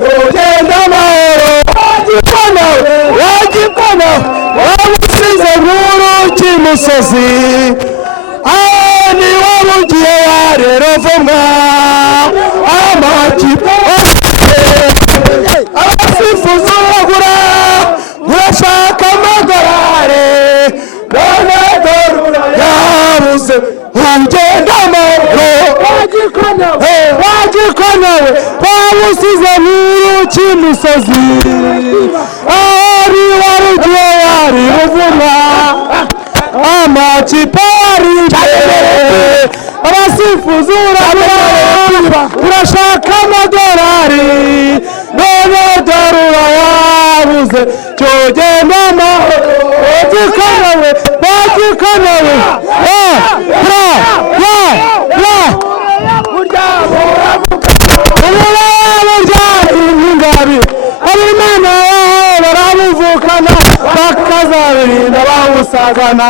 ugenda amahoro wagikona wamusize nkuru cy'imusozi ni wowe ugiye rero vumwa amakipe abasifuzi uragura urashaka amadolari none dore yabuze ugenda amahoro wagikonawe wamusize nkuru cy'imusozi ni wowe ugiye ruvumwa amakipe ari imbere abasifuzi uragura urashaka amadolari none dore yabuze ugenda amahoro wagikonawe abimana baramuvukana bakazabirinda bawusagana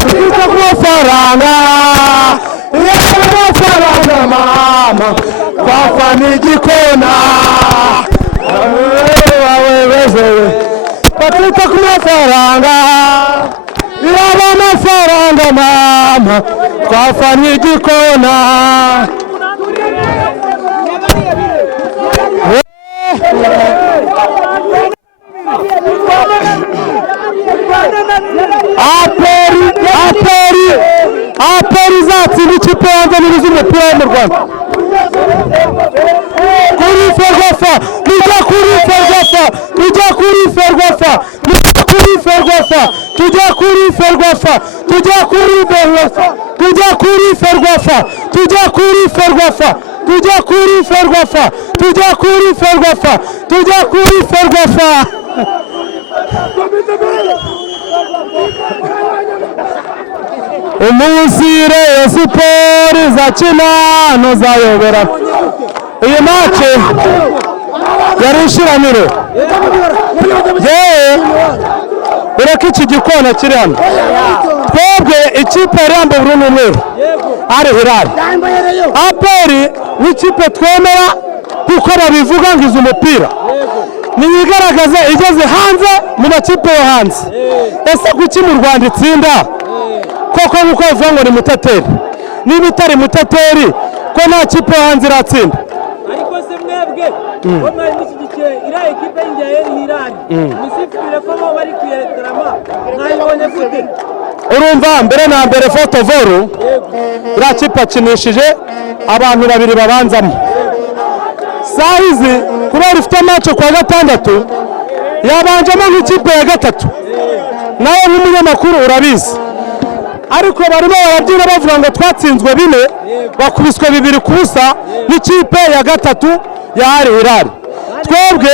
twita ku mafaranga mama twafana igikona batwita ku mafaranga yaba amafaranga mama twafanye igikona aperi izatsinda ikipe yanze n'ibizi umupira wo mu Rwanda kuri Ferwafa tujya kuri Ferwafa tujya kuri Ferwafa tujya kuri Ferwafa tujya kuri Ferwafa tujya kuri Ferwafa tujya kuri Ferwafa tujya kuri Ferwafa tujya kuri Ferwafa tujya kuri Ferwafa umusire ya siporo izakina ntuzayobera iyi mace yari ishiraniro yewe ureka iki gikona kiri hano twebwe ikipe yari yambaye ubururu n'umweru ari Hilali aperi n'ikipe twemera kuko babivuga ngo izi umupira niyigaragaze igeze hanze mu makipe yo hanze ese kuki mu Rwanda itsinda koko nkuko bavuga ngo ni mutateri niba itari mutateri ko nta kipe yo hanze iratsinda ariko se mwebwe ko mwari mushyigikiye iriya ekipe y'ingiye Hilali musifurire ko bo bari kuyerekerama mwayibonye gute urumva mbere na mbere fotovoro iriya kipe akinishije abantu babiri babanzamo sahizi kubera ifite amaco kwa gatandatu yabanjemo nk'ikipe ya gatatu nawe nk'umunyamakuru urabizi ariko barimo barabyina bavuga ngo twatsinzwe 4 bakubiswe 2-0 n'ikipe ya gatatu ya Hilali twebwe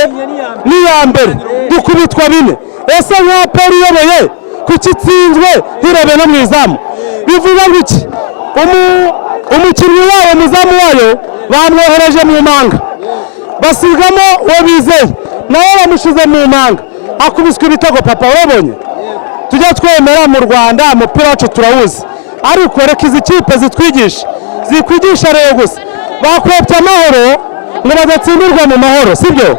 ni ya mbere dukubitwa 4 ese nka peri iyoboye kuki itsinzwe hirebe no mu izamu bivuga ngo iki umukinnyi wayo muzamu wayo bamwohereje mu manga basigamo uwo bizeye nawe bamushize mu manga akubiswe ibitego papa urabonye tujya twemera mu Rwanda umupira wacu turawuzi ariko reka izi kipe zikwigisha rero gusa bakwepye amahoro ngo badatsindirwa mu mahoro sibyo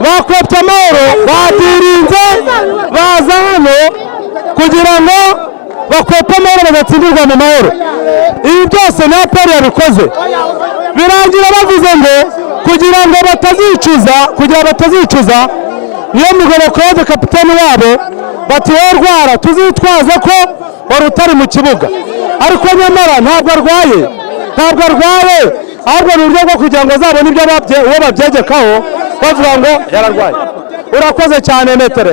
bakwepye amahoro badirinze baza hano kugira ngo bakwepe amahoro badatsindirwa mu mahoro ibi byose ni aperi yabikoze birangira bavuze ngo kugira ngo batazicuza niyo mugabo Claude kapiteni wabo bati wowe rwara tuzitwaza ko wari utari mu kibuga ariko nyamara ntabwo arwaye ahubwo ni uburyo bwo kugira ngo azabone ibyo uwo babyegekaho bavuga ngo yararwaye urakoze cyane metere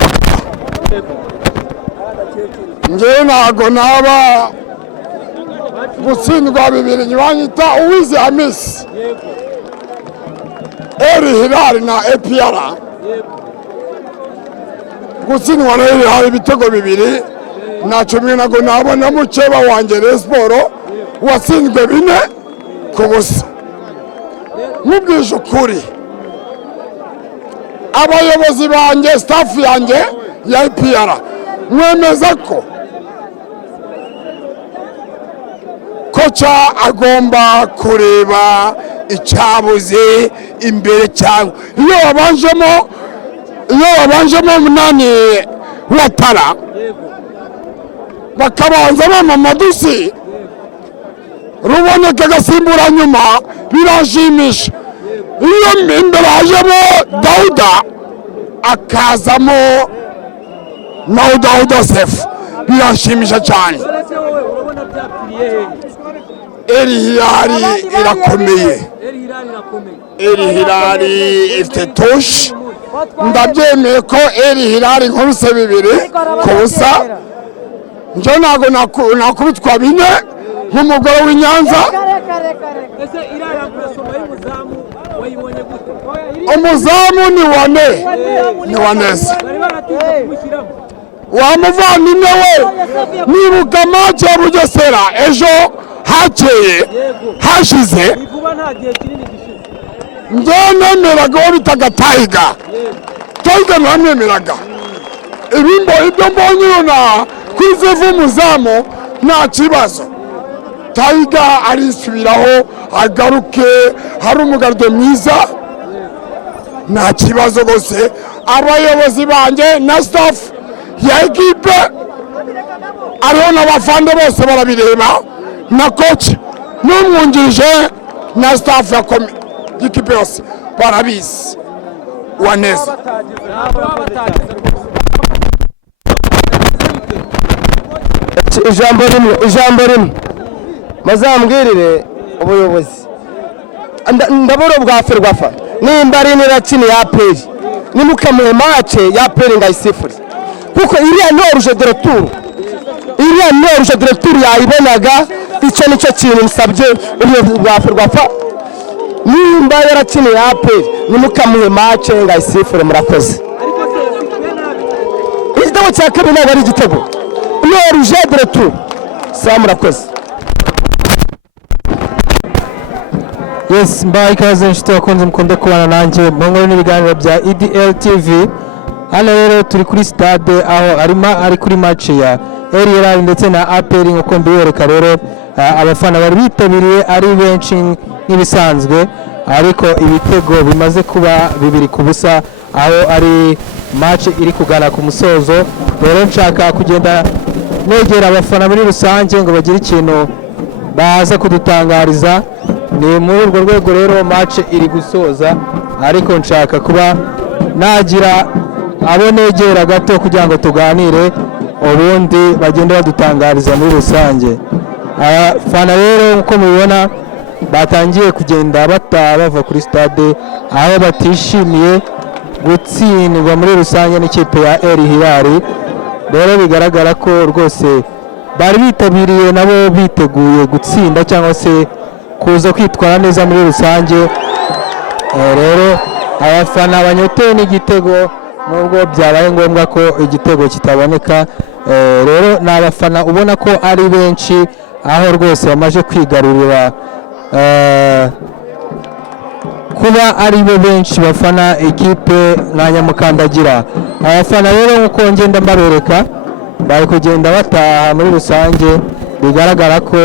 ngewe ntago naba gutsindwa 2 nyibanyita Uwizi Hamisi Hilali na APR gutsindwa na Hilali ibitego 2 ntacyo mwe nago nabona mukeba wanjye Rayon Sport watsinzwe 4-0 mubwije ukuri abayobozi banjye staff yanjye ya APR mwemeza ko koca agomba kureba icyabuze imbere cyangwa iyo wabanjemo umunani watara bakabanzamo Mamadusi Ruboneka agasimbura nyuma birashimisha. Iyo imbere hajemo Dauda akazamo nawe Dauda Sefu birashimisha cyane. El Hilal irakomeye. El Hilal ifite touche. Ndabyemeye ko El Hilal nkubise bibiri ku busa. Nje ntago nakubitwa bine nk'umugore w'i Nyanza. Umuzamu ni Waneza. Wamuvandimwe we nibuka match ya Bugesera ejo hakeye hashize njye nemeraga uwo bitaga Taiga namwemeraga ibyo mbonye urona kwizevu umuzamu nta kibazo. Taiga arisubiraho agaruke hari umugardo mwiza nta kibazo rwose. Abayobozi banjye na staff ya ekipe ariho n'abafande bose barabireba na coach n'umwungirije na staff ya ekipe yose barabizi. Waneza ijambo rimwe mazambwirire ubuyobozi ndabura bwa Ferwafa nimba ari nirakini ya peri nimukamuhe match ya peri ngayisifuri kuko iriya noruje de retour yayibonaga. Icyo nicyo kintu musabye ubuyobozi bwa Ferwafa nimba yarakini ya peri nimukamuhe match ngayisifuri. Murakoze. Igitego cya kabiri ntabwo ari igitego noruje de retour. Sa murakoze. Yes, mbaye ikaze inshuti bakunze mukunda kubana nanjye mbongoro n'ibiganiro bya EDL TV. Hano rero turi kuri stade aho ari kuri match ya El Hilal ndetse na APR nk'uko mbibereka. Rero abafana bari bitabiriye ari benshi nk'ibisanzwe, ariko ibitego bimaze kuba 2-0 aho ari match iri kugana ku musozo. Rero nshaka kugenda negera abafana muri rusange ngo bagire ikintu baza kudutangariza. Ni muri urwo rwego rero match iri gusoza, ariko nshaka kuba nagira abo negera gato kugira ngo tuganire ubundi bagende badutangariza muri rusange. Abafana rero nkuko mubibona batangiye kugenda bava kuri stade aho batishimiye gutsindwa muri rusange n'ikipe ya El Hilal. Rero bigaragara ko rwose bari bitabiriye nabo biteguye gutsinda cyangwa se kuza kwitwara neza muri rusange. Rero abafana banyotewe n'igitego nubwo byabaye ngombwa ko igitego kitaboneka. Rero n'abafana ubona ko ari benshi aho rwose bamaje kwigarurira kuba ari bo benshi bafana ekipe nka Nyamukandagira. Abafana rero nkuko ngenda mbabereka bari kugenda bataha muri rusange, bigaragara ko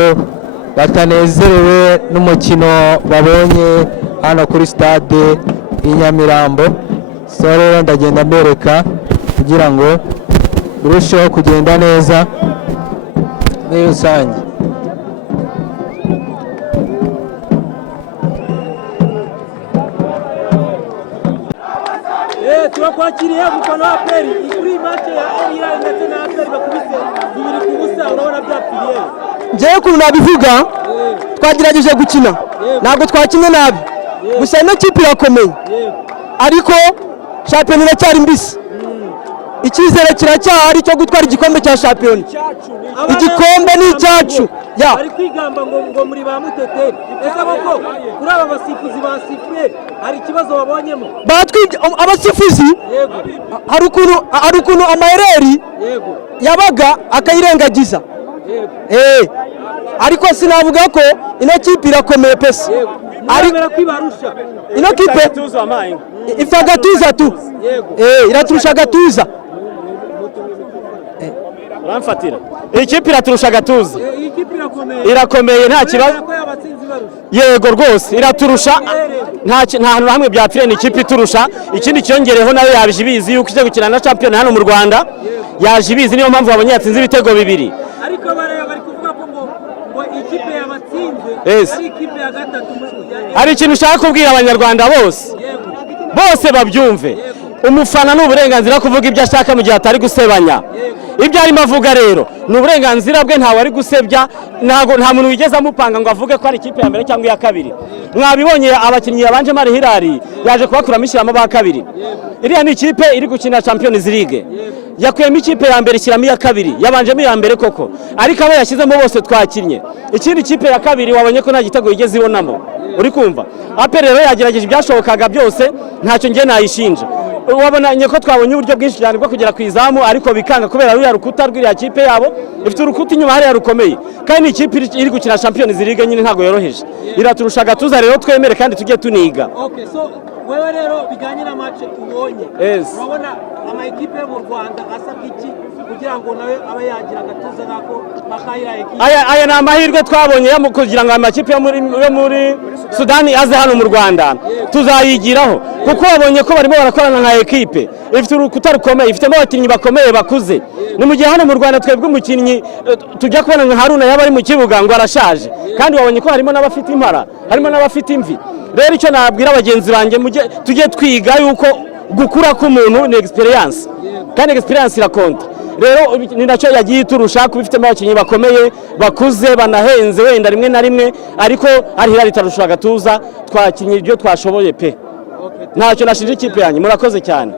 batanezerewe n'umukino babonye hano kuri stade i Nyamirambo. So rero ndagenda mbereka kugira ngo birusheho kugenda neza muri rusange. Turakwakiriye mufana wa peri kuri match ya El Hilal ndetse na APR bakubise 2-0. Urabona byapfiriye. Ngiye ukuntu nabivuga twagerageje gukina ntabwo twakinye nabi, gusa ino kipe irakomeye ariko shampiyona iracyari mbisi. Icyizere kiracyahari cyo gutwara igikombe cya shampiyona. Igikombe ni icyacu. Bari kwigamba ngo muri ba Muteteri. Ese boko kuri aba basifuzi basifure hari ikibazo babonyemo? Abasifuzi hari ukuntu amahereri yabaga akayirengagiza. Ariko sinavuga ko ino kipe irakomeye pese. Ariko kwibarusha ino kipe ifagatuza tu. Iraturusha gatuza. uramfatira ikipe iraturusha agatuza iyi kipe irakomeye nta kibazo yego rwose iraturusha nta hantu hamwe byapfire ni ikipe iturusha ikindi cyongereho nawe yaje ibizi yuko ije gukina na champion hano mu Rwanda yaje ibizi niyo mpamvu babonye yatsinze ibitego 2 ariko bari kuvuga ko ngo ikipe yabatsinze ari ikipe ya gatatu hari ikintu ushaka kubwira abanyarwanda bose babyumve umufana n'uburenganzira kuvuga ibyo ashaka mu gihe atari gusebanya ibyo arimo avuga rero ni uburenganzira bwe ntawe ari gusebya nta muntu wigeze amupanga ngo avuge ko ari ikipe ya mbere cyangwa iya kabiri mwabibonye abakinnyi yabanje Mari Hilal yaje kubakuramo ishyiramo ba kabiri iriya ni ikipe iri gukina Champions League yakuyemo ikipe ya mbere ishyiramo iya kabiri yabanjemo iya mbere koko ariko abo yashyizemo bose twakinnye ikindi ikipe ya kabiri wabonye ko nta gitego yigeze ibonamo uri kumva APR rero yagerageje ibyashobokaga byose ntacyo ngiye nayishinja wabonanye ko twabonye uburyo bwinshi cyane bwo kugera ku izamu ariko bikanga kubera ruriya rukuta rw'iriya kipe yabo ifite urukuta inyuma hariya rukomeye kandi ni ikipe iri gukina Champions League nyine ntabwo yoroheje iraturusha agatuza rero twemere kandi tujye tuniga. Okay, so wewe rero bijyanye na match ubonye urabona ama equipe yo mu Rwanda asabye iki kugira ngo nawe abe yagira agatuza nako bakayira equipe aya ni amahirwe twabonye kugira ngo amakipe yo muri Sudani aze hano mu Rwanda tuzayigiraho kuko babonye ko barimo barakorana nka equipe ifite urukuta rukomeye ifitemo abakinnyi bakomeye bakuze ni mu gihe hano mu Rwanda twebwe umukinnyi tujya kubona nka Haruna yaba ari mu kibuga ngo arashaje kandi wabonye ko harimo n'abafite impara harimo n'abafite imvi rero icyo nabwira abagenzi banjye tujye twiga yuko gukura k'umuntu ni experience kandi experience irakonta rero ni nacyo yagiye iturusha kubifitemo abakinnyi bakomeye bakuze banahenze wenda rimwe na rimwe ariko ari Hilal itarusha agatuza twakinnye ibyo twashoboye pe ntacyo nashinja ikipe yanyu murakoze cyane.